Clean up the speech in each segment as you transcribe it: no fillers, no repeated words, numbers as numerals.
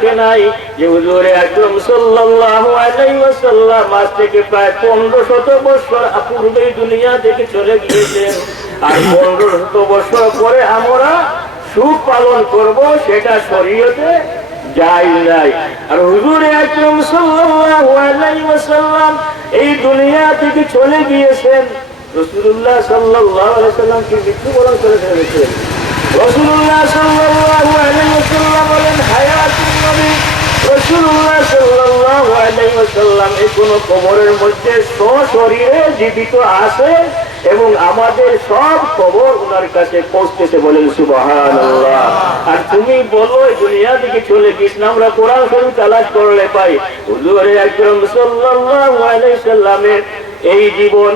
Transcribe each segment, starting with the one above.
রাখে নাই যে হুজুরে আকরাম সাল্লাল্লাহু আলাইহি ওয়াসাল্লাম আজ থেকে প্রায় 1500 বছর পূর্বে দুনিয়া থেকে চলে গিয়েছেন, আর 1500 বছর পরে আমরা সুখ পালন করব, সেটা শরীয়তে জায়েজ নাই। আর হুজুরে আকরাম সাল্লাল্লাহু আলাইহি ওয়াসাল্লাম এই দুনিয়া থেকে চলে গিয়েছেন, রাসূলুল্লাহ সাল্লাল্লাহু আলাইহি ওয়াসাল্লাম কি মৃত্যুবরণ করে ফেলেছেন। রাসূলুল্লাহ সাল্লাল্লাহু আলাইহি ওয়াসাল্লাম বলেন হায়াতুন নবী, রাসূলুল্লাহ সাল্লাল্লাহু আলাইহি ওয়াসাল্লাম এখনো কবরের মধ্যে সশরীরে জীবিত আছে এবং আমাদের সব খবর ওনার কাছে পৌঁছতেছে, বলেন সুবহানাল্লাহ। আর তুমি বলো দুনিয়া থেকে চলে গিয়েছ না, আমরা কোরআন শরীফ তালাশ করলে পাই হুজুরে আকরাম সাল্লাল্লাহু আলাইহি ওয়াসাল্লামের এই জীবন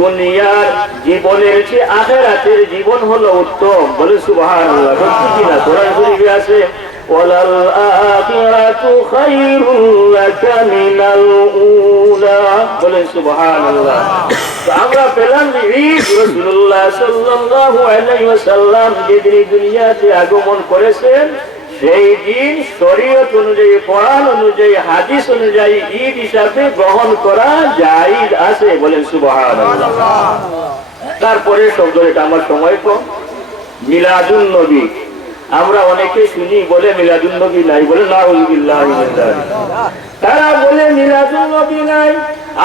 দুনিয়ার জীবনের চেয়ে আখিরাতের জীবন হলো উত্তম, বলে সুবহানাল্লাহ। সত্যি কিনা? কোরআন শরীফে আছে ওয়ালাল আখিরাতু খায়রুল লাকা মিনাল উলা, বলে সুবহানাল্লাহ। আমরা পেলাম রাসূলুল্লাহ সাল্লাল্লাহু আলাইহি ওয়াসাল্লাম যেদিন দুনিয়াতে আগমন করেছেন সেই দিন শরীয়ত অনুযায়ী, কোরআন অনুযায়ী, হাদিস অনুযায়ী ঈদ হিসাবে গ্রহণ করা জায়েজ আছে, বলেন সুবহানাল্লাহ। তারপরে শব্দ, এটা আমার সময় কম, মিলাদুন নবী। আমরা অনেকে শুনি বলে মিলাদুন নবী নাই, বলে নাউযুবিল্লাহি মিন যালিক। তারা বলে মিলাদুন নবী নাই।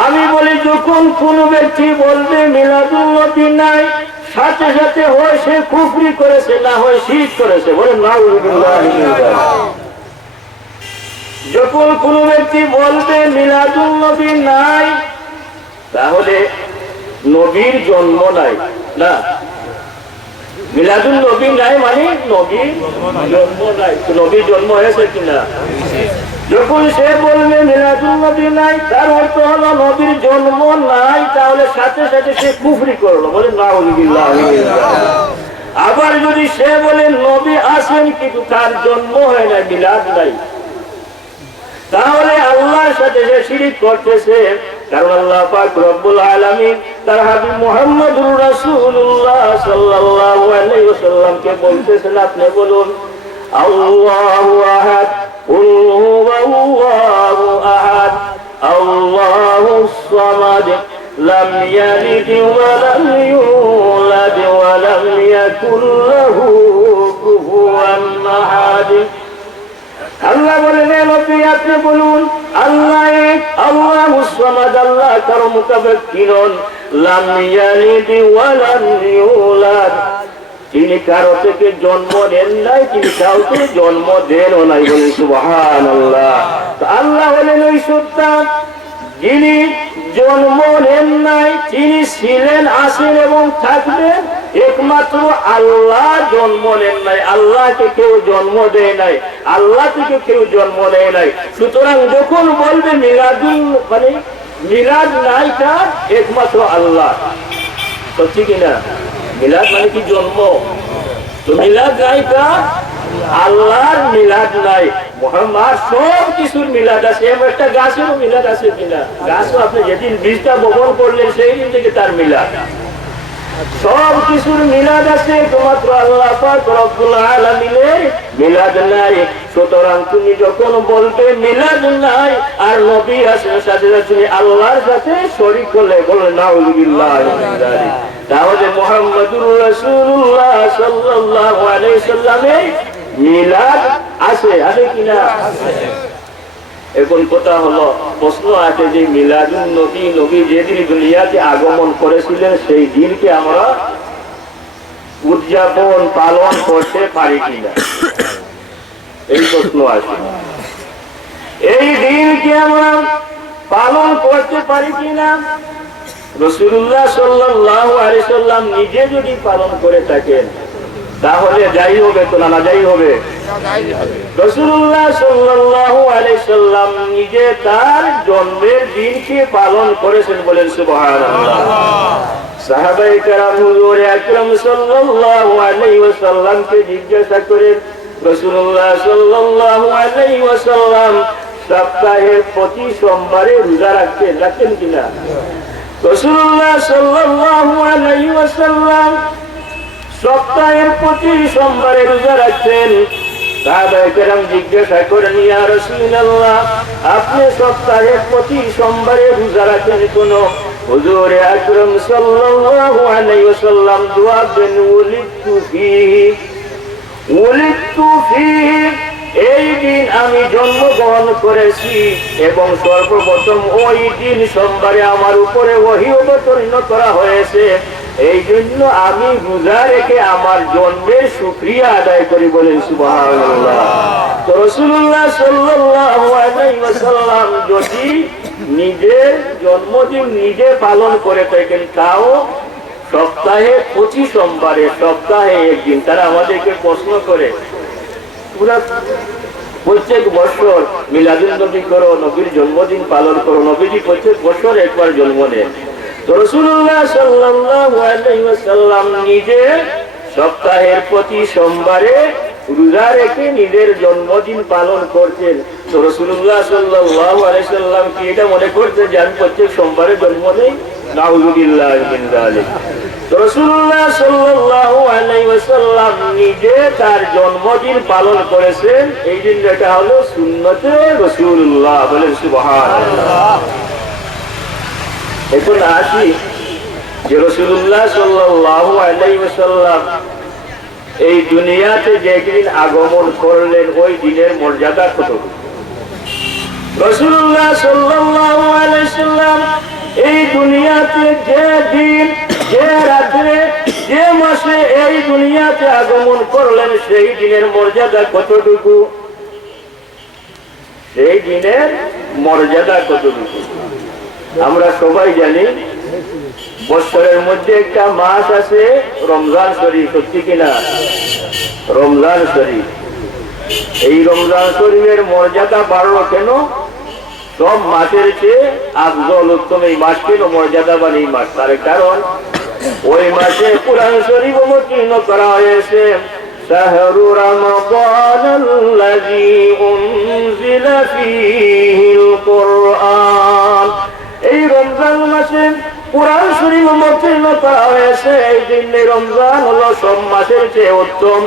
আমি বলি যখন কোন ব্যক্তি বলবে মিলাদুন নবী নাই, সাথে সাথে হয় সে কুফরি করেছে, না হয় শিরক করেছে, বলে নাউযুবিল্লাহি মিন যালিক। যখন কোন ব্যক্তি বলবে মিলাদুন নবী নাই, তাহলে নবীর জন্ম নাই, না মিলাদুন নবী নাই মানে নবীর জন্ম নাই। নবীর জন্ম হয়েছে কিনা? যখন সে বলবে মিলাদুন নবী নাই, তার অর্থ হলো নবীর জন্ম নাই, তাহলে সাথে সাথে সে কুফরি করলো, বলে নাউযুবিল্লাহি মিন যালিক। আবার যদি সে বলে নবী আসেন কিন্তু তার জন্ম হয় না, মিলাদ নাই, তাহলে আল্লাহর সাথে সে শিরক করতেছে। কারণ আল্লাহ পাক রব্বুল আলামিন তার হাবিব মুহাম্মদুর রাসূলুল্লাহ সাল্লাল্লাহু আলাইহি ওয়াসাল্লামকে বলতেছেন, আপনি বলুন আল্লাহু আহাদ কুল হুয়াল্লাহু আহাদ আল্লাহুস সামাদ লাম ইয়ালিদ ওয়া লাম ইউলাদ ওয়া লাম ইয়াকুল লাহু কুফুয়ান আহাদ। আল্লাহ বলেন নবী আপনি বলুন আল্লাহ এক, আল্লাহুস সামাদ, আল্লাহ কারো মুতাবিক নন, লাম ইয়ালিদ ওয়া লাম ইউলাদ, তিনি কারো থেকে জন্ম নেন নাই, তিনি কাউকে জন্ম দেনও নাই, বলেন সুবহানাল্লাহ। আল্লাহ হলেন ওই সত্তা যিনি জন্ম নেন নাই, তিনি ছিলেন, আছেন এবং থাকবেন। একমাত্র আল্লাহ জন্ম নেন নাই, আল্লাহকে কেউ জন্ম দেয় নাই, আল্লাহ থেকে কেউ জন্ম নেয় নাই। সুতরাং যখন বলবে মিলাদুল মানে মিলাদ নাই, তার একমাত্র আল্লাহ, সত্যি কিনা? মিলাদ মানে কি? জন্ম। তো মিলাদ নাই, তার আল্লাহর মিলাদ নাই। মুহাম্মদ সব কিছুর মিলাদ আছে। এমন একটা গাছেরও মিলাদ আছে কিনা? গাছও আপনি যেদিন বীজটা বপন করলেন সেই দিন থেকে তার মিলাদ। সব কিছুর মিলাদ আছে, একমাত্র আল্লাহ পাক রব্বুল আলামিনের মিলাদ নাই। সুতরাং তুমি যখন বলবে মিলাদ নাই আর নবী আছেন সাথে সাথে তুমি আল্লাহর সাথে শরীক করলে, বলে নাউযুবিল্লাহি মিন যালিক। তাহলে মুহাম্মদুর রাসূলুল্লাহ সাল্লাল্লাহু আলাইহি সাল্লামের মিলাদ আছে, আছে কিনা? এখন কথা হলো, প্রশ্ন আছে যে মিলাদুন নবী, নবী যেদিন দুনিয়াতে আগমন করেছিলেন সেই দিনকে আমরা উদযাপন পালন করতে পারি কিনা, এই প্রশ্ন আছে। এই দিনকে আমরা পালন করতে পারি কিনা? রাসূলুল্লাহ সাল্লাল্লাহু আলাইহি সাল্লাম নিজে যদি পালন করে থাকেন তাহলে যাই হবে তো না যাই হবে? রাসূলুল্লাহ সাল্লাল্লাহু আলাইহি সাল্লাম নিজে তার জন্মের দিনকে পালন করেছেন, বলেন সুবহানাল্লাহ। সাহাবায়ে কেরাম হুজুর আকরাম সাল্লাল্লাহু আলাইহি ওয়াসাল্লামকে জিজ্ঞাসা করেন, রাসূলুল্লাহ সাল্লাল্লাহু আলাইহি ওয়াসাল্লাম সপ্তাহের প্রতি সোমবারে রোজা রাখতেন কিনা? রাসূলুল্লাহ সাল্লাল্লাহু আলাইহি ওয়াসাল্লাম সপ্তাহের প্রতি সোমবারে রোজা রাখতেন। সাহাবায়ে কেরাম জিজ্ঞাসা করেন, ইয়া রাসূলুল্লাহ, আপনি সপ্তাহে প্রতি সোমবারে রোজা রাখেন কোন? হুজুর আকরাম সাল্লাল্লাহু আলাইহি ওয়াসাল্লাম দোয়া দেন, ওয়ালিদতু ফিহি, এই দিন আমি জন্মগ্রহণ করেছি এবং সর্বপ্রথম ওই দিন সোমবারে আমার উপরে ওহী অবতীর্ণ করা হয়েছে, এই জন্য আমি রোজা রেখে আমার জন্মের শুকরিয়া আদায় করি। বলেন সুবহানাল্লাহ। তো রাসূলুল্লাহ সাল্লাল্লাহু আলাইহি ওয়াসাল্লাম যদি নিজের জন্মদিন নিজে পালন করে থাকেন, তাও সপ্তাহে 25 সোমবারে, সপ্তাহে একদিন। তারা আমাদেরকে প্রশ্ন করে, পুরা প্রত্যেক বছর মিলাদুন নবী করো, নবীর জন্মদিন পালন করো, নবীজি প্রত্যেক বছর একবার জন্ম নেন। তো রাসূলুল্লাহ সাল্লাল্লাহু আলাইহি ওয়াসাল্লাম নিজে সপ্তাহের প্রতি সোমবারে রোজা রেখে নিজের জন্মদিন পালন করতেন। তো রাসূলুল্লাহ সাল্লাল্লাহু আলাইহি ওয়াসাল্লাম কি এটা মনে করতেন যে আমি প্রত্যেক সোমবারে জন্ম নেই? নাউযুবিল্লাহ মিন যালিক। তো রাসূলুল্লাহ সাল্লাল্লাহু আলাইহি ওয়াসাল্লাম নিজে তার জন্মদিন পালন করেছেন, এই দিন এটা হলো সুন্নতে রাসূলুল্লাহ। বলেন সুবহানাল্লাহ। এখন আসি যে রাসূলুল্লাহ সাল্লাল্লাহু আলাইহি ওয়াসাল্লাম এই দুনিয়াতে যেদিন আগমন করলেন, ওই দিনের মর্যাদা কত? রাসূলুল্লাহ সাল্লাল্লাহু আলাইহি ওয়াসাল্লাম এই দুনিয়াতে যে দিন, যে রাতে, যে মাসে এই দুনিয়াতে আগমন করলেন, সেই দিনের মর্যাদা কতটুকু? সেই দিনের মর্যাদা কতটুকু আমরা সবাই জানি। বছরের মধ্যে একটা মাস আছে রমজান শরীফ, সত্যি কিনা? রমজান শরীফ, এই রমজান শরীফের মর্যাদা বাড়লো কেন? সব মাসের চেয়ে আফজল, উত্তম এই মাস কেন মর্যাদাবান এই মাস? তার কারণ ওই মাসে কুরআন শরীফ অবতীর্ণ করা হয়েছে। শাহরু রমাদানাল্লাযী উনজিলা ফীহিল কুরআন, এই রমজান মাসে কুরআন শরীফ অবতীর্ণ করা হয়েছে। এই দিনে রমজান হলো সব মাসের চেয়ে উত্তম।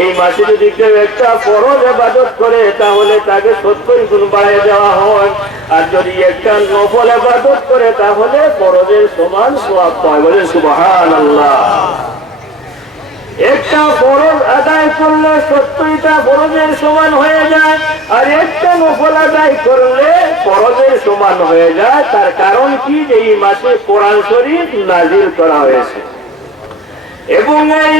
এই মাসে যদি কেউ একটা ফরজ ইবাদত করে, তাহলে তাকে 70 গুণ বাড়িয়ে দেওয়া হয়, আর যদি একটা নফল ইবাদত করে, তাহলে ফরজের সমান সওয়াব পায়। বলেন সুবহানাল্লাহ। একটা ফরজ আদায় করলে 70টা ফরজের সমান হয়ে যায়, আর একটা নফল আদায় করলে ফরজের সমান হয়ে যায়। তার কারণ কি? যে এই মাসে কোরআন শরীফ নাজিল করা হয়েছে। এবং এই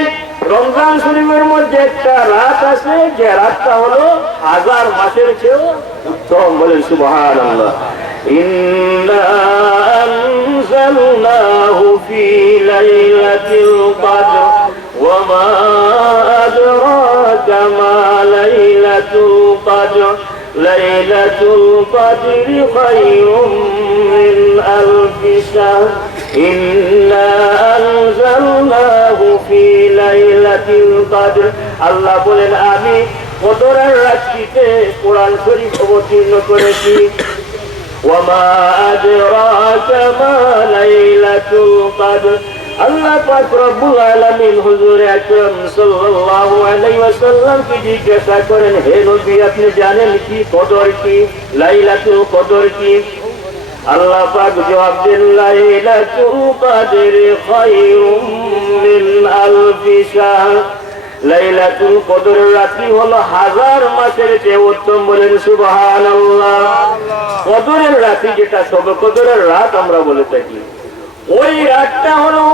রমজান শরীফের মধ্যে একটা রাত আছে, যে রাতটা হলো 1000 মাসের চেয়েও উত্তম। বলেন সুবহানাল্লাহ। ইন্না আনজালনাহু ফি লাইলাতিল কদর ওয়া মা আদরাকা মা লাইলাতুল কদর লাইলাতুল কদরি খায়রুম মিন আলফি শাহর ইন্না আনজালনাহু ফি লাইলাতিল কদর। আল্লাহ বলেন, আমি কদরের রাত্রিতে কোরআন শরীফ অবতীর্ণ করেছি। ওয়া মা আদরাকা মা লাইলাতুল কদর। আল্লাহ পাক রব্বুল আলামিন হুজুর আকরাম সাল্লাল্লাহু আলাইহি ওয়াসাল্লাম কে জিজ্ঞাসা করেন, হে নবী, আপনি জানেন কি কদর কি? লাইলাতুল কদর কি? আল্লাহ পাক জবাব দেন, লাইলাতুল কদরি খায়রুম মিন আলফি শাহর। লাইলাতুল কদরের রাত্রি হলো 1000 মাসের চেয়ে উত্তম। বলেন সুবহানাল্লাহ। কদরের রাত্রি, যেটা সবে কদরের রাত আমরা বলে থাকি, ওই রাতটা হলো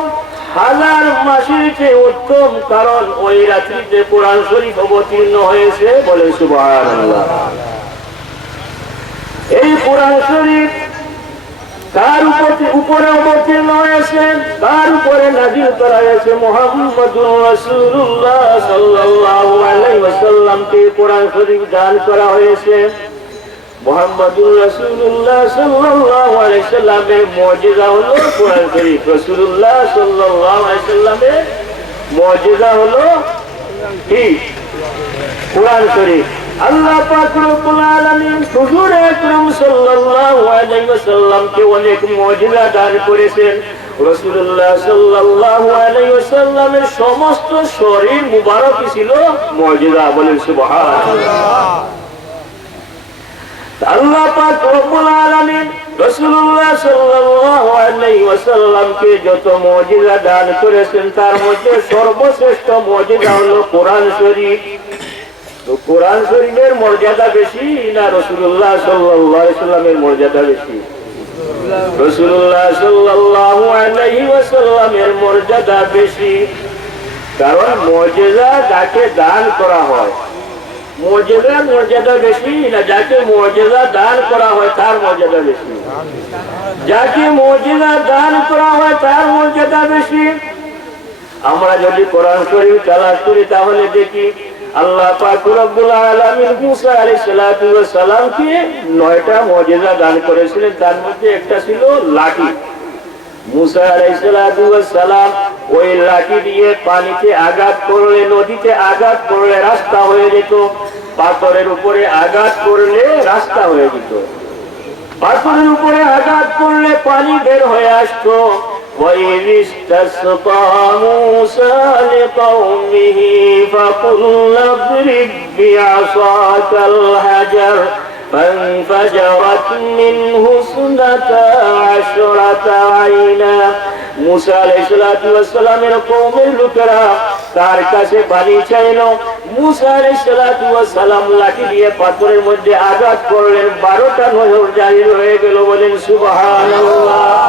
1000 মাসের চেয়ে উত্তম, কারণ ওই রাত্রিতে কোরআন শরীফ অবতীর্ণ হয়েছে। বলেন সুবহানাল্লাহ। এই কোরআন শরীফ তার উপরে অবতীর্ণ হয়েছে, তার উপরে নাযিল করা হয়েছে মুহাম্মদুর রাসূলুল্লাহ সাল্লাল্লাহু আলাইহি ওয়াসাল্লামকে কোরআন শরীফ দান করা হয়েছে। মুহাম্মদুর রাসূলুল্লাহ সাল্লাল্লাহু আলাইহি ওয়াসাল্লামের মুজিজা হলো কোরআন শরীফ। রাসূলুল্লাহ সাল্লাল্লাহু আলাইহি ওয়াসাল্লামের মুজিজা হলো কি? কোরআন শরীফ। আল্লাহ পাক রব্বুল আলামিন হুজুর আকরাম সাল্লাল্লাহু আলাইহি ওয়াসাল্লামকে অনেক মুজিজা দান করেছেন। রাসূলুল্লাহ সাল্লাল্লাহু আলাইহি ওয়াসাল্লামের সমস্ত শরীর মুবারক ছিল মুজিজা। বলেন সুবহানাল্লাহ। আল্লাহ পাক রব্বুল আলামিন রাসূলুল্লাহ সাল্লাল্লাহু আলাইহি ওয়াসাল্লামকে যত মুজিজা দান করেছেন তার মধ্যে সর্বশ্রেষ্ঠ মুজিজা হলো কোরআন শরীফ। তো কোরআন শরীফের মর্যাদা বেশি না রাসূলুল্লাহ সাল্লাল্লাহু আলাইহি ওয়াসাল্লামের মর্যাদা বেশি? রাসূলুল্লাহ সাল্লাল্লাহু আলাইহি ওয়াসাল্লামের মর্যাদা বেশি। কারণ মুজিজা যাকে দান করা হয়, মুজিজার মর্যাদা বেশি না যাকে মুজিজা দান করা হয় তার মর্যাদা বেশি? যাকে মুজিজা দান করা হয় তার মর্যাদা বেশি। আমরা যদি কোরআন শরীফ তালাশ করি তাহলে দেখি আল্লাহ পাক রব্বুল আলামিন মুসা আলাইহিস সালাতু ওয়াস সালামকে 9টা মুজিজা দান করেছিলেন। তার মধ্যে একটা ছিল লাঠি। মুসা আলাইহিস সালাতু ওয়াস সালাম ওই লাঠি দিয়ে পানিতে আঘাত করলে, নদীতে আঘাত করলে রাস্তা হয়ে যেত। পাথরের উপরে আঘাত করলে রাস্তা হয়ে যেত। পাথরের উপরে আঘাত করলে পানি বের হয়ে আসতো। وَإِذِ اسْتَسْقَىٰ مُوسَىٰ لِقَوْمِهِ فَقُلْنَا اضْرِب بِّعَصَاكَ الْحَجَرَ فَانفَجَرَتْ مِنْهُ اثْنَتَا عَشْرَةَ عَيْنًا। মুসা আলাইহিস সালাতু ওয়াস সালামের কওমের লোকেরা তার কাছে পানি চাইল। মুসা আলাইহিস সালাতু ওয়াস সালাম লাঠি দিয়ে পাথরের মধ্যে আঘাত করলেন, 12টা নজর জারি হয়ে গেল। বলেন সুবহানাল্লাহ।